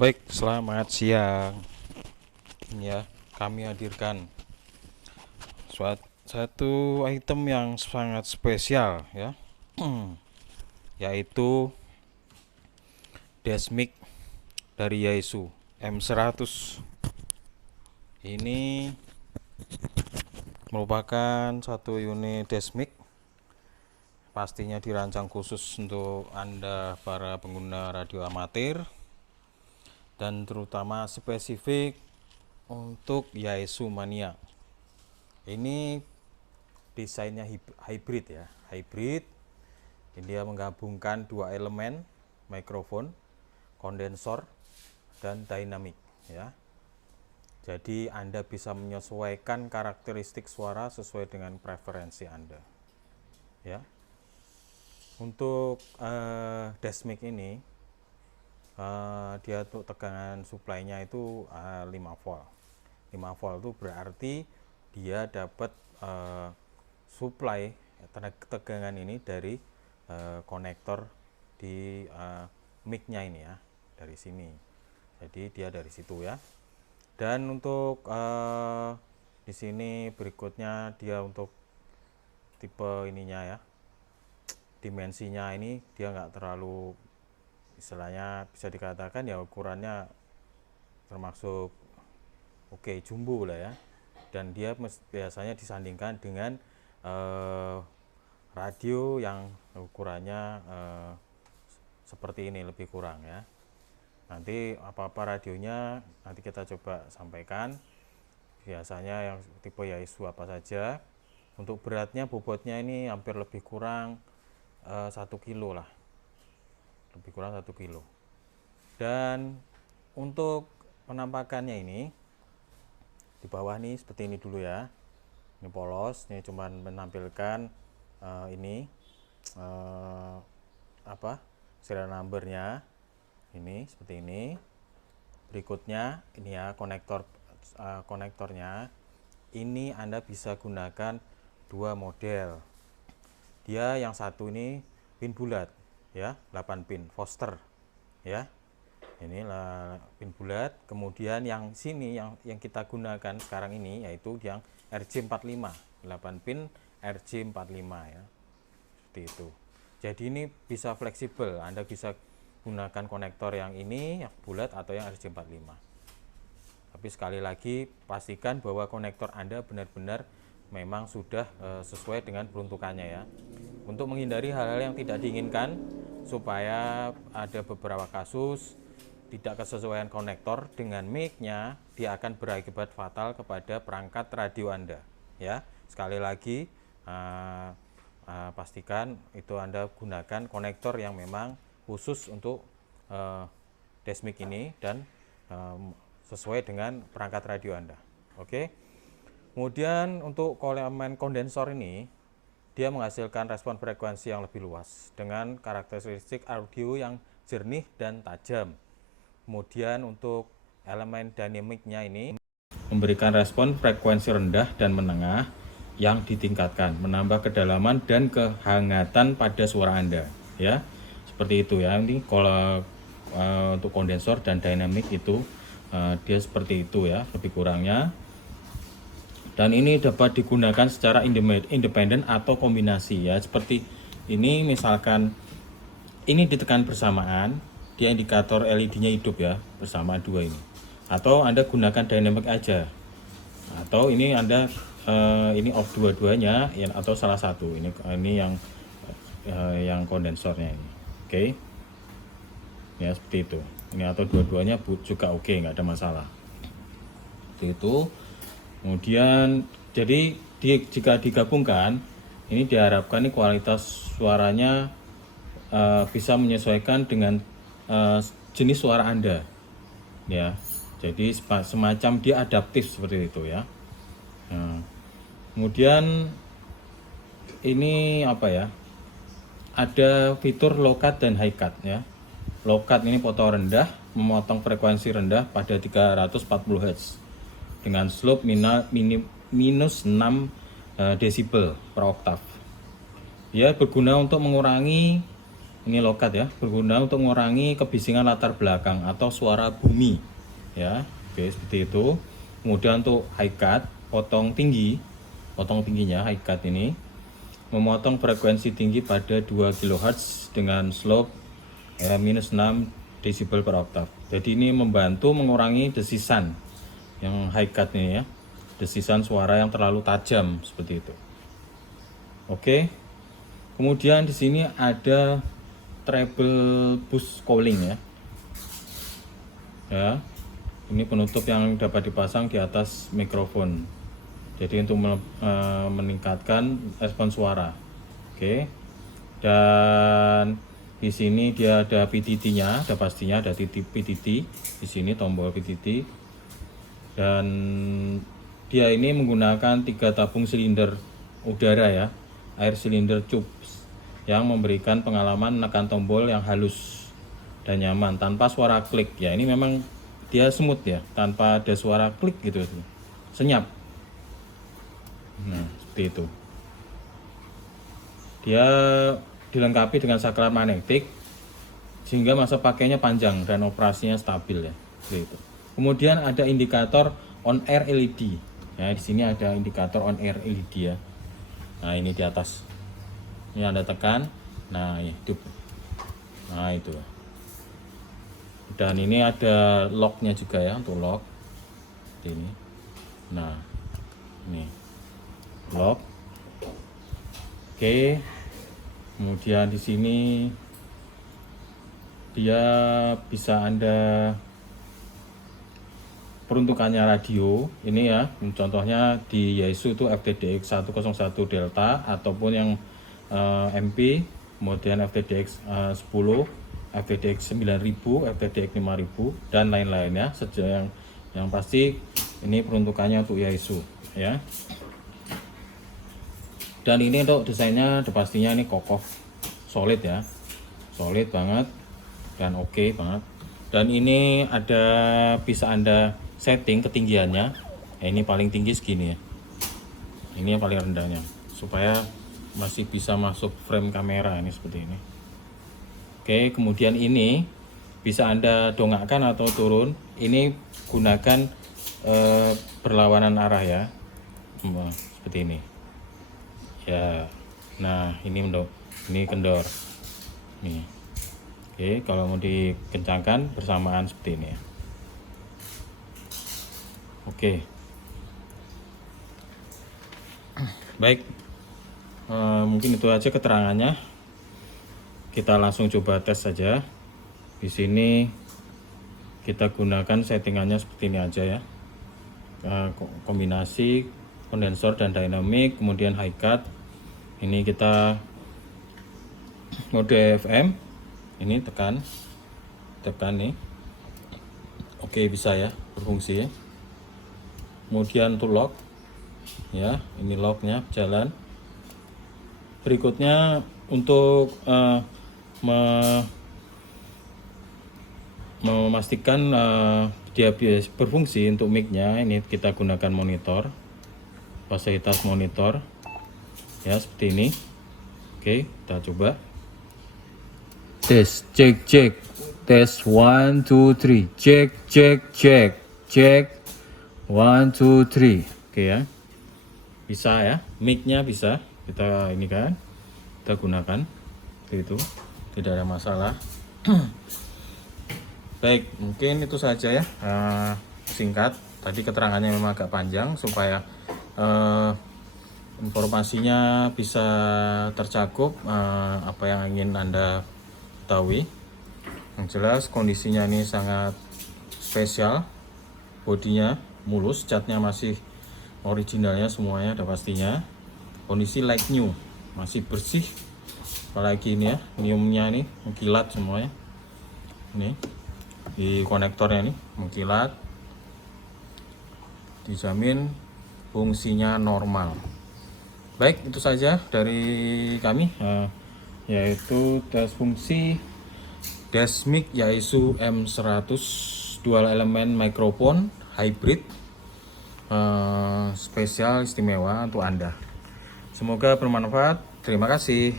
Baik, selamat siang. Ini ya, kami hadirkan satu item yang sangat spesial ya, yaitu Desmic dari Yaesu M100. Ini merupakan satu unit Desmic, pastinya dirancang khusus untuk Anda para pengguna radio amatir dan terutama spesifik untuk Yaesu Mania. Ini desainnya hybrid ya, hybrid. Dia menggabungkan dua elemen, mikrofon, kondensor, dan dynamic ya. Jadi Anda bisa menyesuaikan karakteristik suara sesuai dengan preferensi Anda ya. Untuk Desmic ini dia untuk tegangan supply-nya itu 5 volt. 5 volt itu berarti dia dapat supply tegangan ini dari konektor di mic-nya ini ya, dari sini. Jadi dia dari situ ya. Dan untuk di sini berikutnya dia untuk tipe ininya ya, dimensinya ini dia nggak terlalu, istilahnya bisa dikatakan ya ukurannya termasuk oke, jumbo lah ya. Dan dia biasanya disandingkan dengan radio yang ukurannya seperti ini, lebih kurang ya. Nanti apa-apa radionya nanti kita coba sampaikan. Biasanya yang tipe Yaesu apa saja. Untuk beratnya, bobotnya ini hampir lebih kurang 1 kilo lah, lebih kurang 1 kilo. Dan untuk penampakannya ini di bawah nih seperti ini dulu ya. Ini polos, ini cuma menampilkan ini serial numbernya ini seperti ini. Berikutnya ini ya konektornya. Ini Anda bisa gunakan dua model. Dia yang satu ini pin bulat ya, 8 pin Foster ya. Inilah pin bulat. Kemudian yang sini yang kita gunakan sekarang ini yaitu yang RJ45, 8 pin RJ45 ya. Seperti itu. Jadi ini bisa fleksibel. Anda bisa gunakan konektor yang ini yang bulat atau yang RJ45. Tapi sekali lagi pastikan bahwa konektor Anda benar-benar memang sudah sesuai dengan peruntukannya ya. Untuk menghindari hal-hal yang tidak diinginkan, supaya ada beberapa kasus tidak kesesuaian konektor dengan mic-nya, dia akan berakibat fatal kepada perangkat radio Anda ya. Sekali lagi pastikan itu Anda gunakan konektor yang memang khusus untuk Desmic ini dan sesuai dengan perangkat radio Anda. Oke. Kemudian untuk elemen kondensor ini, dia menghasilkan respon frekuensi yang lebih luas dengan karakteristik audio yang jernih dan tajam. Kemudian untuk elemen dynamicnya ini memberikan respon frekuensi rendah dan menengah yang ditingkatkan, menambah kedalaman dan kehangatan pada suara Anda ya. Seperti itu ya. Ini kalau untuk kondensor dan dynamic itu dia seperti itu ya, lebih kurangnya. Dan ini dapat digunakan secara independen atau kombinasi ya. Seperti ini misalkan ini ditekan bersamaan, dia indikator LED-nya hidup ya, bersama dua ini. Atau Anda gunakan dynamic aja. Atau ini Anda ini off dua-duanya ya, atau salah satu. Ini yang kondensornya ini. Oke. Ya seperti itu. Ini atau dua-duanya juga oke, nggak ada masalah. Seperti itu. Kemudian jadi jika digabungkan ini diharapkan ini kualitas suaranya bisa menyesuaikan dengan jenis suara Anda ya. Jadi semacam dia adaptif seperti itu ya. Nah, kemudian ini apa ya, ada fitur low cut dan high cut ya. Low cut ini potong rendah, memotong frekuensi rendah pada 340 Hz dengan slope minus 6 desibel per oktav. Dia berguna untuk mengurangi Ini low cut ya, berguna untuk mengurangi kebisingan latar belakang atau suara bumi ya. Oke, seperti itu. Kemudian untuk high cut, potong tingginya high cut ini memotong frekuensi tinggi pada 2 kHz dengan slope minus 6 dB per oktav. Jadi ini membantu mengurangi desisan yang high cut ini ya, desisan suara yang terlalu tajam seperti itu. Oke. Kemudian di sini ada treble boost cooling ya. Ya. Ini penutup yang dapat dipasang di atas mikrofon. Jadi untuk meningkatkan respon suara. Oke. Dan di sini dia ada PTT-nya, ada pastinya ada titik PTT. Di sini tombol PTT. Dan dia ini menggunakan 3 tabung silinder udara ya, air silinder tubes yang memberikan pengalaman menekan tombol yang halus dan nyaman tanpa suara klik ya. Ini memang dia smooth ya, tanpa ada suara klik gitu, senyap. Nah, seperti itu. Dia dilengkapi dengan saklar magnetik sehingga masa pakainya panjang dan operasinya stabil ya, seperti itu. Kemudian ada indikator on air LED. Ya, di sini ada indikator on air LED ya. Nah, ini di atas. Ini Anda tekan. Nah, hidup. Nah, itu. Dan ini ada locknya juga ya, untuk lock. Ini. Nah, ini lock. Oke. Kemudian di sini dia bisa Anda peruntukannya radio ini ya, contohnya di Yaesu itu FTDX 101 Delta ataupun yang MP, kemudian FTDX 10, FTDX 9000, FTDX 5000 dan lain-lainnya. Sejak yang pasti ini peruntukannya untuk Yaesu ya. Dan ini untuk desainnya pastinya ini kokoh, solid ya, solid banget dan oke banget. Dan ini ada bisa Anda setting ketinggiannya. Ini paling tinggi segini ya, ini yang paling rendahnya supaya masih bisa masuk frame kamera ini seperti ini. Oke, kemudian ini bisa Anda dongakkan atau turun. Ini gunakan berlawanan arah ya, seperti ini ya. Nah, ini kendor nih. Oke, kalau mau dikencangkan bersamaan seperti ini ya. Oke, baik, mungkin itu aja keterangannya. Kita langsung coba tes saja. Di sini kita gunakan settingannya seperti ini aja ya, kombinasi kondensor dan dynamic, kemudian high cut. Ini kita mode FM, ini tekan nih. Oke, bisa ya, berfungsi ya. Kemudian untuk lock ya, ini locknya jalan. Berikutnya untuk memastikan dia berfungsi untuk mic-nya, ini kita gunakan monitor, fasilitas monitor ya, seperti ini. Oke, kita coba tes, cek tes 1 2 3, cek 1 2 3. Oke ya, bisa ya, mic-nya bisa kita ini kan, kita gunakan itu, tidak ada masalah. Baik, mungkin itu saja ya, singkat. Tadi keterangannya memang agak panjang supaya informasinya bisa tercakup apa yang ingin Anda ketahui. Yang jelas kondisinya ini sangat spesial, bodinya mulus, catnya masih originalnya semuanya ada pastinya. Kondisi like new, masih bersih, apalagi ini ya, niumnya ini mengkilat semuanya. Ini di konektornya ini mengkilat, dijamin fungsinya normal. Baik, itu saja dari kami, yaitu tes fungsi Desmic Yaesu M100 dual elemen microphone hybrid, spesial istimewa untuk Anda. Semoga bermanfaat. Terima kasih.